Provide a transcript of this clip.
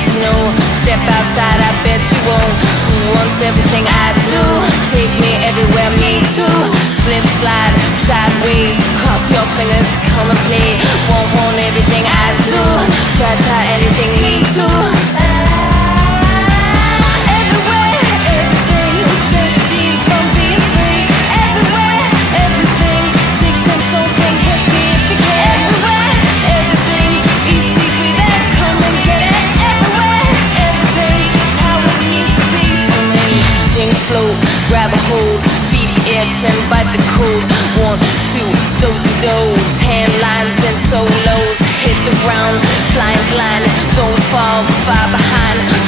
yes, no. Step outside, I bet you won't. Who wants everything I do? Take me everywhere, me too. Slip, slide, sideways, cross your fingers, come and play. Won't want everything I do. Try anything, me too. Grab a hold, feet the itch and bite the code. 1, 2, do-si-dos, hand lines and solos. Hit the ground, flying blind, don't fall far behind.